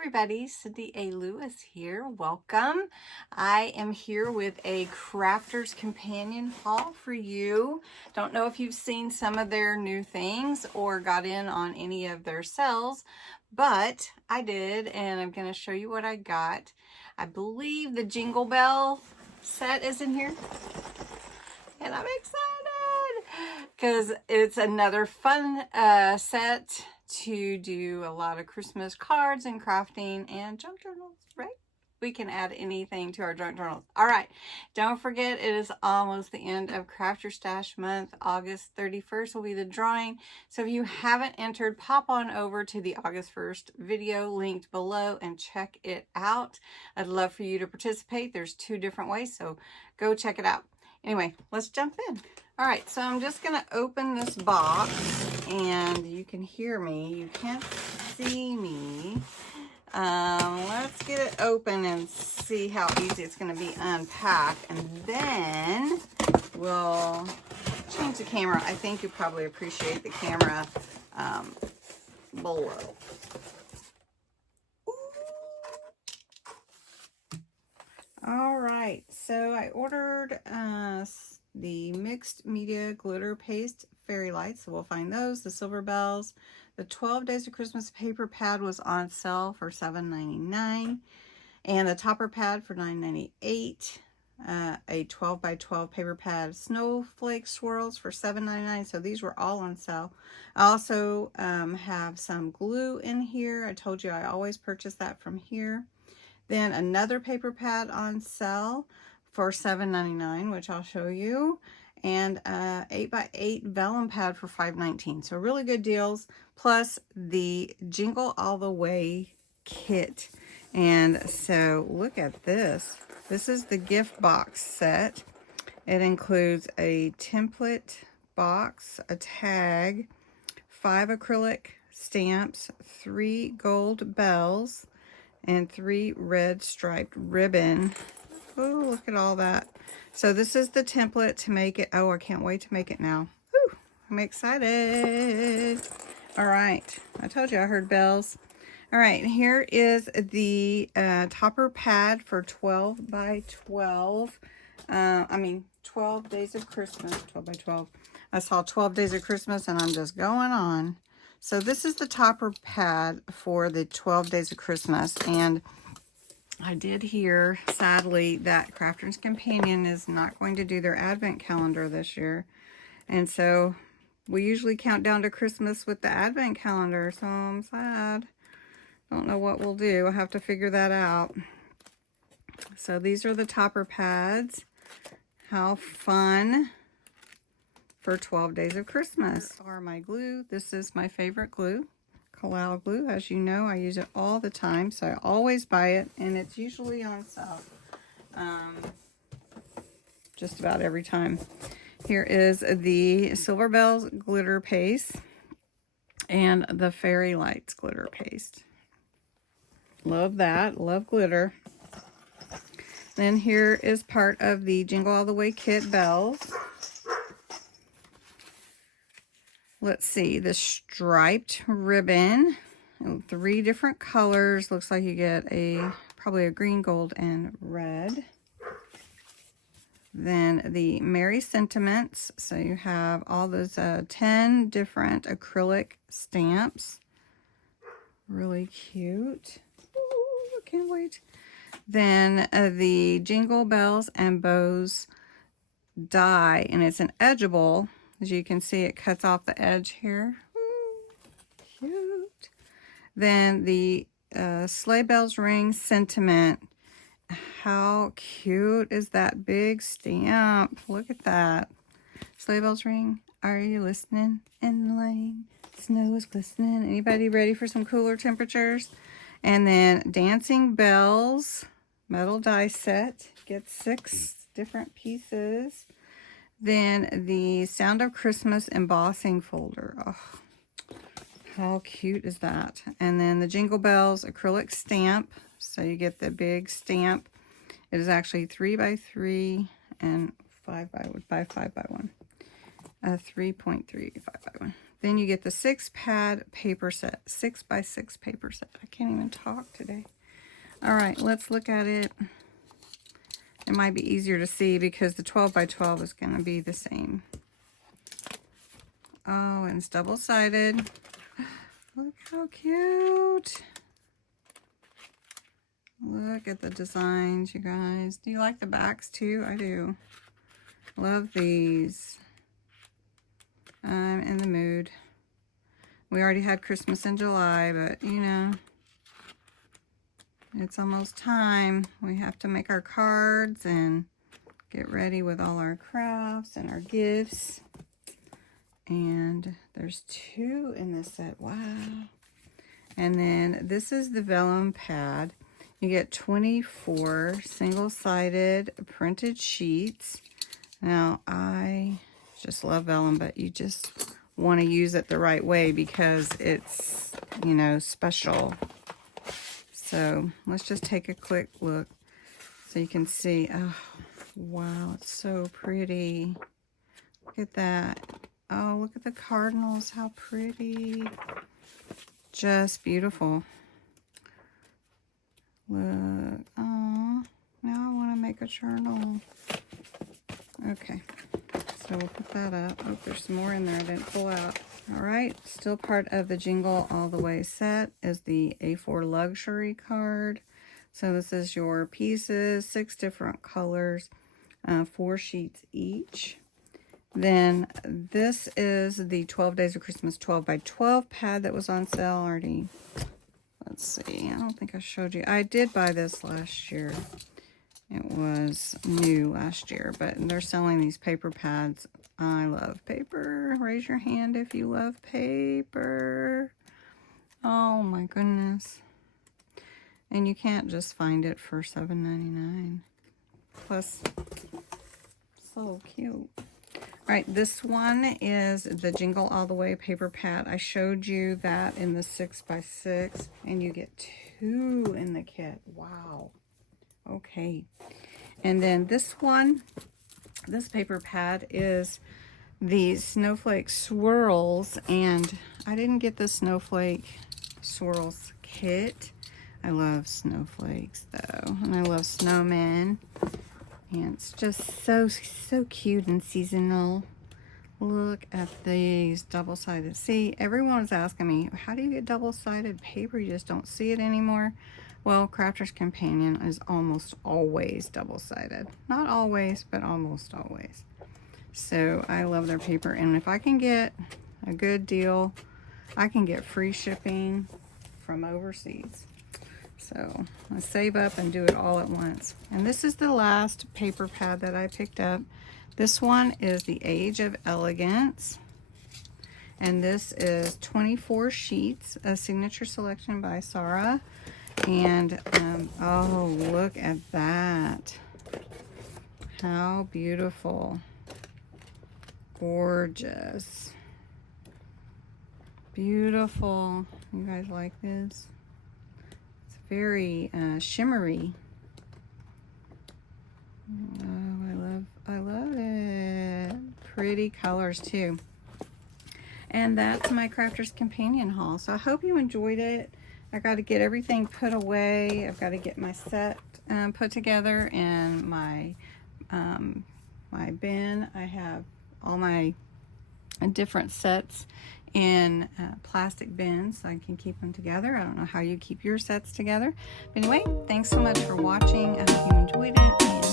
everybody, Cindy A. Lewis here. Welcome. I am here with a Crafter's Companion haul for you. Don't know if you've seen some of their new things or got in on any of their sales, but I did, and I'm going to show you what I got. I believe the Jingle Bell set is in here, and I'm excited because it's another fun set to do a lot of Christmas cards and crafting and junk journals, right? We can add anything to our junk journals. All right, don't forget it is almost the end of Craft Your Stash month. August 31st will be the drawing. So if you haven't entered, pop on over to the August 1st video linked below and check it out. I'd love for you to participate. There's 2 different ways, so go check it out. Anyway, let's jump in. All right, so I'm just gonna open this box, and you can hear me. You can't see me. Let's get it open and see how easy it's gonna be unpacked, and then we'll change the camera. I think you probably appreciate the camera below. All right, so I ordered the mixed media glitter paste fairy lights, so we'll find those. The silver bells. The 12 Days of Christmas paper pad was on sale for $7.99, and the topper pad for $9.98. A 12 by 12 paper pad snowflake swirls for $7.99. So these were all on sale. I also have some glue in here. I told you I always purchase that from here. Then another paper pad on sale for $7.99, which I'll show you, and 8x8 vellum pad for $5.19. So really good deals, plus the Jingle All the Way kit. And so look at this. This is the gift box set. It includes a template box, a tag, 5 acrylic stamps, 3 gold bells, and 3 red striped ribbon. Oh, look at all that. So this is the template to make it. Oh, I can't wait to make it now. Whew, I'm excited. All right, I told you I heard bells. All right, here is the topper pad for 12 by 12. 12 Days of Christmas, 12 by 12. I saw 12 Days of Christmas and I'm just going on. So this is the topper pad for the 12 Days of Christmas, and I did hear, sadly, that Crafter's Companion is not going to do their advent calendar this year, and so we usually count down to Christmas with the advent calendar, so I'm sad. Don't know what we'll do. I'll have to figure that out. So these are the topper pads. How fun for 12 Days of Christmas. Here are my glue. This is my favorite glue, Collal glue. As you know, I use it all the time, so I always buy it, and it's usually on sale just about every time. Here is the Silver Bells glitter paste and the Fairy Lights glitter paste. Love that. Love glitter. Then here is part of the Jingle All the Way kit bells. Let's see, the striped ribbon, 3 different colors. Looks like you get probably a green, gold, and red. Then the Merry Sentiments. So you have all those 10 different acrylic stamps. Really cute. Ooh, I can't wait. Then the Jingle Bells and Bows die, and it's an edgeable. As you can see, it cuts off the edge here. Ooh, cute. Then the Sleigh Bells Ring Sentiment. How cute is that big stamp? Look at that. Sleigh bells ring. Are you listening? In the lane, snow is glistening. Anybody ready for some cooler temperatures? And then Dancing Bells metal die set. Get 6 different pieces. Then the Sound of Christmas embossing folder. Oh, how cute is that? And then the Jingle Bells acrylic stamp. So you get the big stamp. It is actually 3 by 3 and 5 by 5 by 1. 3.3, 5 by 1. Then you get the 6-pad paper set, 6x6 paper set. I can't even talk today. All right, let's look at it. It might be easier to see because the 12x12 is going to be the same. Oh, and it's double-sided. Look how cute. Look at the designs, you guys. Do you like the backs too? I do. Love these. I'm in the mood. We already had Christmas in July, but you know, it's almost time. We have to make our cards and get ready with all our crafts and our gifts. And there's 2 in this set. Wow. And then this is the vellum pad. You get 24 single-sided printed sheets. Now, I just love vellum, but you just want to use it the right way because it's, you know, special. So let's just take a quick look so you can see. Oh, wow, it's so pretty. Look at that. Oh, look at the cardinals. How pretty. Just beautiful. Look. Oh, now I want to make a journal. Okay. So we'll put that up. Oh, there's some more in there I didn't pull out. All right. Still part of the Jingle All the Way set is the A4 luxury card. So this is your pieces, 6 different colors, 4 sheets each. Then this is the 12 Days of Christmas 12x12 pad that was on sale already. Let's see. I don't think I showed you. I did buy this last year. It was new last year, but they're selling these paper pads. I love paper. Raise your hand if you love paper. Oh my goodness. And you can't just find it for $7.99. Plus, so cute. All right, this one is the Jingle All the Way paper pad. I showed you that in the 6x6, and you get 2 in the kit. Wow. Okay. And then this one, this paper pad is the snowflake swirls, and I didn't get the snowflake swirls kit. I love snowflakes though, and I love snowmen. And it's just so cute and seasonal. Look at these double-sided. See, everyone's asking me, how do you get double-sided paper? You just don't see it anymore. Well, Crafter's Companion is almost always double-sided. Not always, but almost always. So I love their paper. And if I can get a good deal, I can get free shipping from overseas. So I save up and do it all at once. And this is the last paper pad that I picked up. This one is the Age of Elegance. And this is 24 sheets, a signature selection by Sarah. And oh, look at that. How beautiful. Gorgeous. Beautiful. You guys like this? Very shimmery. Oh, I love it. Pretty colors too. And that's my Crafter's Companion haul. So I hope you enjoyed it. I got to get everything put away. I've got to get my set put together in my my bin. I have all my different sets in plastic bins so I can keep them together. I don't know how you keep your sets together. But anyway, thanks so much for watching. I hope you enjoyed it, and